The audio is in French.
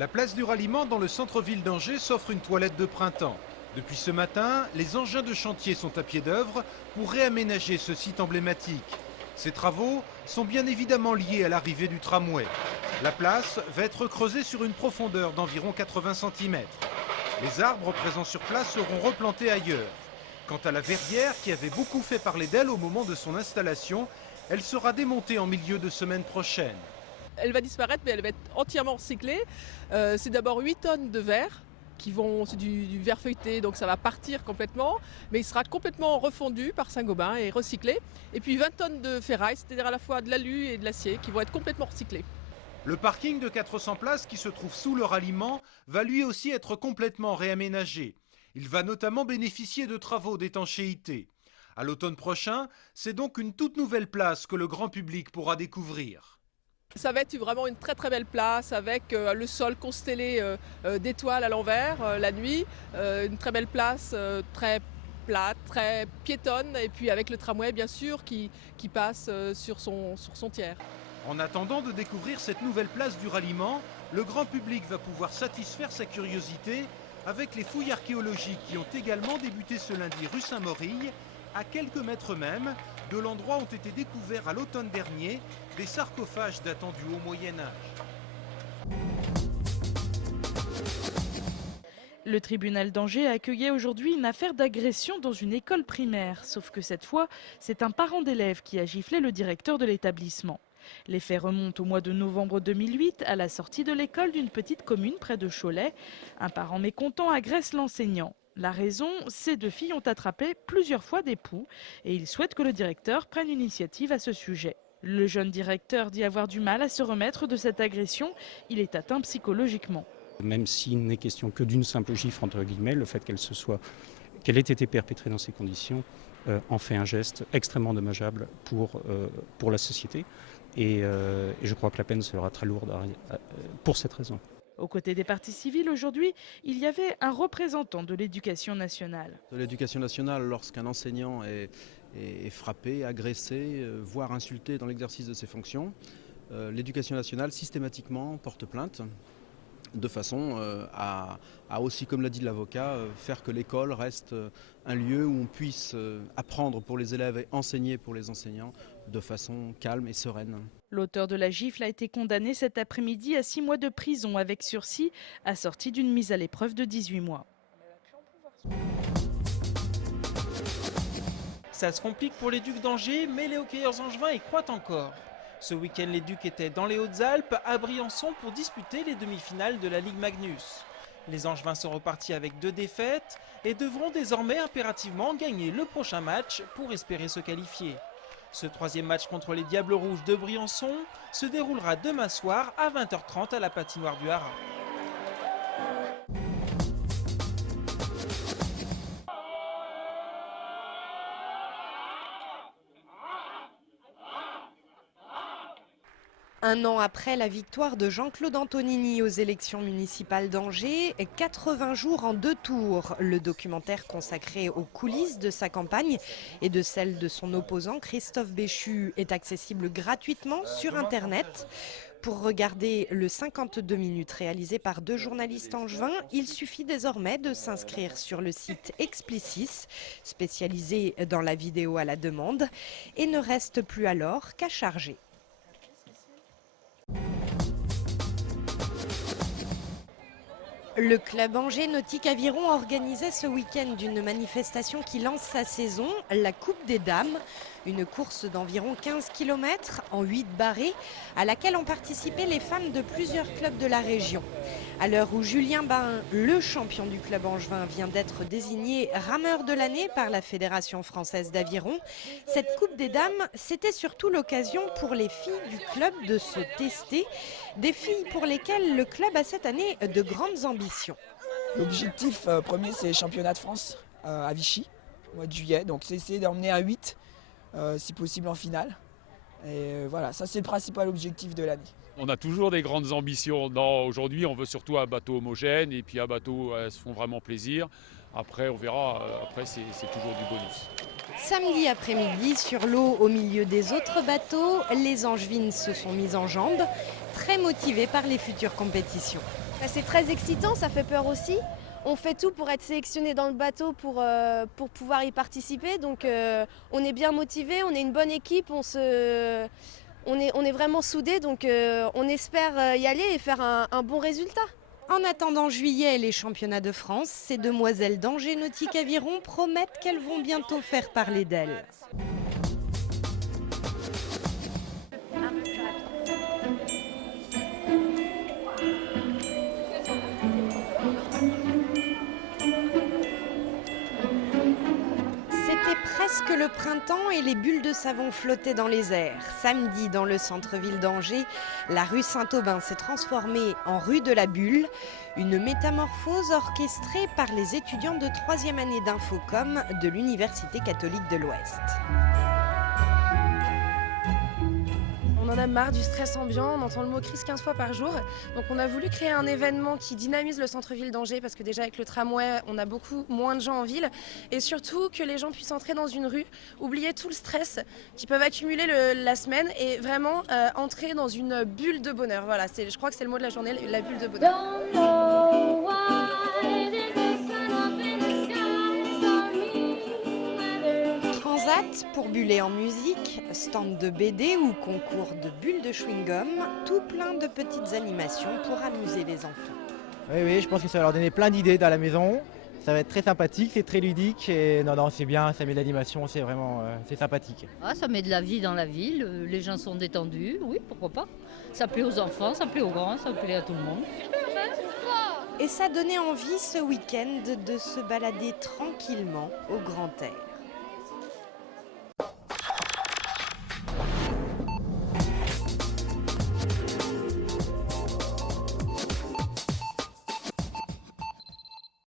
La place du ralliement dans le centre-ville d'Angers s'offre une toilette de printemps. Depuis ce matin, les engins de chantier sont à pied d'œuvre pour réaménager ce site emblématique. Ces travaux sont bien évidemment liés à l'arrivée du tramway. La place va être creusée sur une profondeur d'environ 80 cm. Les arbres présents sur place seront replantés ailleurs. Quant à la verrière, qui avait beaucoup fait parler d'elle au moment de son installation, elle sera démontée en milieu de semaine prochaine. Elle va disparaître, mais elle va être entièrement recyclée. C'est d'abord 8 tonnes de verre, c'est du verre feuilleté, donc ça va partir complètement, mais il sera complètement refondu par Saint-Gobain et recyclé. Et puis 20 tonnes de ferraille, c'est-à-dire à la fois de l'alu et de l'acier, qui vont être complètement recyclés. Le parking de 400 places qui se trouve sous le ralliement va lui aussi être complètement réaménagé. Il va notamment bénéficier de travaux d'étanchéité. À l'automne prochain, c'est donc une toute nouvelle place que le grand public pourra découvrir. Ça va être vraiment une très très belle place avec le sol constellé d'étoiles à l'envers la nuit. Une très belle place, très plate, très piétonne, et puis avec le tramway bien sûr qui passe sur son tiers. En attendant de découvrir cette nouvelle place du ralliement, le grand public va pouvoir satisfaire sa curiosité avec les fouilles archéologiques qui ont également débuté ce lundi rue Saint-Morille. À quelques mètres même de l'endroit ont été découverts à l'automne dernier des sarcophages datant du Haut Moyen-Âge. Le tribunal d'Angers a accueilli aujourd'hui une affaire d'agression dans une école primaire. Sauf que cette fois, c'est un parent d'élève qui a giflé le directeur de l'établissement. Les faits remontent au mois de novembre 2008, à la sortie de l'école d'une petite commune près de Cholet. Un parent mécontent agresse l'enseignant. La raison, ces deux filles ont attrapé plusieurs fois des poux et il souhaite que le directeur prenne une initiative à ce sujet. Le jeune directeur dit avoir du mal à se remettre de cette agression. Il est atteint psychologiquement. Même s'il n'est question que d'une simple gifle, entre guillemets, le fait qu'elle ait été perpétrée dans ces conditions en fait un geste extrêmement dommageable pour la société. Et je crois que la peine sera très lourde pour cette raison. Aux côtés des parties civiles, aujourd'hui, il y avait un représentant de l'Éducation nationale. De l'Éducation nationale, lorsqu'un enseignant est frappé, agressé, voire insulté dans l'exercice de ses fonctions, l'Éducation nationale systématiquement porte plainte de façon à aussi, comme l'a dit l'avocat, faire que l'école reste un lieu où on puisse apprendre pour les élèves et enseigner pour les enseignants de façon calme et sereine. L'auteur de la gifle a été condamné cet après-midi à 6 mois de prison avec sursis, assorti d'une mise à l'épreuve de 18 mois. Ça se complique pour les Ducs d'Angers, mais les hockeyeurs angevins y croient encore. Ce week-end, les Ducs étaient dans les Hautes-Alpes, à Briançon, pour disputer les demi-finales de la Ligue Magnus. Les Angevins sont repartis avec 2 défaites et devront désormais impérativement gagner le prochain match pour espérer se qualifier. Ce 3e match contre les Diables Rouges de Briançon se déroulera demain soir à 20h30 à la patinoire du Haras. Un an après la victoire de Jean-Claude Antonini aux élections municipales d'Angers, 80 jours en 2 tours. Le documentaire consacré aux coulisses de sa campagne et de celle de son opposant Christophe Béchu est accessible gratuitement sur Internet. Pour regarder le 52 minutes réalisé par 2 journalistes angevins, il suffit désormais de s'inscrire sur le site Explicis, spécialisé dans la vidéo à la demande, et ne reste plus alors qu'à charger. Le club Angers Nautique Aviron organisait ce week-end une manifestation qui lance sa saison, la Coupe des Dames. Une course d'environ 15 km en 8 barrés à laquelle ont participé les femmes de plusieurs clubs de la région. À l'heure où Julien Bain, le champion du club angevin, vient d'être désigné rameur de l'année par la Fédération française d'aviron, cette Coupe des Dames, c'était surtout l'occasion pour les filles du club de se tester. Des filles pour lesquelles le club a cette année de grandes ambitions. L'objectif premier, c'est championnat de France à Vichy, au mois de juillet. Donc c'est essayer d'emmener un 8, si possible en finale. Et voilà, ça c'est le principal objectif de l'année. On a toujours des grandes ambitions. Aujourd'hui, on veut surtout un bateau homogène et puis un bateau, elles se font vraiment plaisir. Après, on verra. Après, c'est toujours du bonus. Samedi après-midi, sur l'eau au milieu des autres bateaux, les Angevines se sont mises en jambes, très motivées par les futures compétitions. C'est très excitant, ça fait peur aussi. On fait tout pour être sélectionné dans le bateau pour pouvoir y participer. Donc on est bien motivés, on est une bonne équipe, on est vraiment soudés. Donc on espère y aller et faire un bon résultat. En attendant juillet et les championnats de France, ces demoiselles d'Angers Nautique Aviron promettent qu'elles vont bientôt faire parler d'elles. C'était presque le printemps et les bulles de savon flottaient dans les airs. Samedi, dans le centre-ville d'Angers, la rue Saint-Aubin s'est transformée en rue de la Bulle, une métamorphose orchestrée par les étudiants de 3e année d'Infocom de l'Université catholique de l'Ouest. On en a marre du stress ambiant, on entend le mot crise 15 fois par jour. Donc on a voulu créer un événement qui dynamise le centre-ville d'Angers parce que déjà avec le tramway, on a beaucoup moins de gens en ville. Et surtout que les gens puissent entrer dans une rue, oublier tout le stress qu'ils peuvent accumuler la semaine et vraiment entrer dans une bulle de bonheur. Voilà, je crois que c'est le mot de la journée, la bulle de bonheur. Transat pour buller en musique, stand de BD ou concours de bulles de chewing-gum, tout plein de petites animations pour amuser les enfants. Oui, je pense que ça va leur donner plein d'idées dans la maison. Ça va être très sympathique, c'est très ludique et non, c'est bien, ça met de l'animation, c'est vraiment c'est sympathique. Ah, ça met de la vie dans la ville, les gens sont détendus, oui, pourquoi pas. Ça plaît aux enfants, ça plaît aux grands, ça plaît à tout le monde. Et ça donnait envie ce week-end de se balader tranquillement au grand air.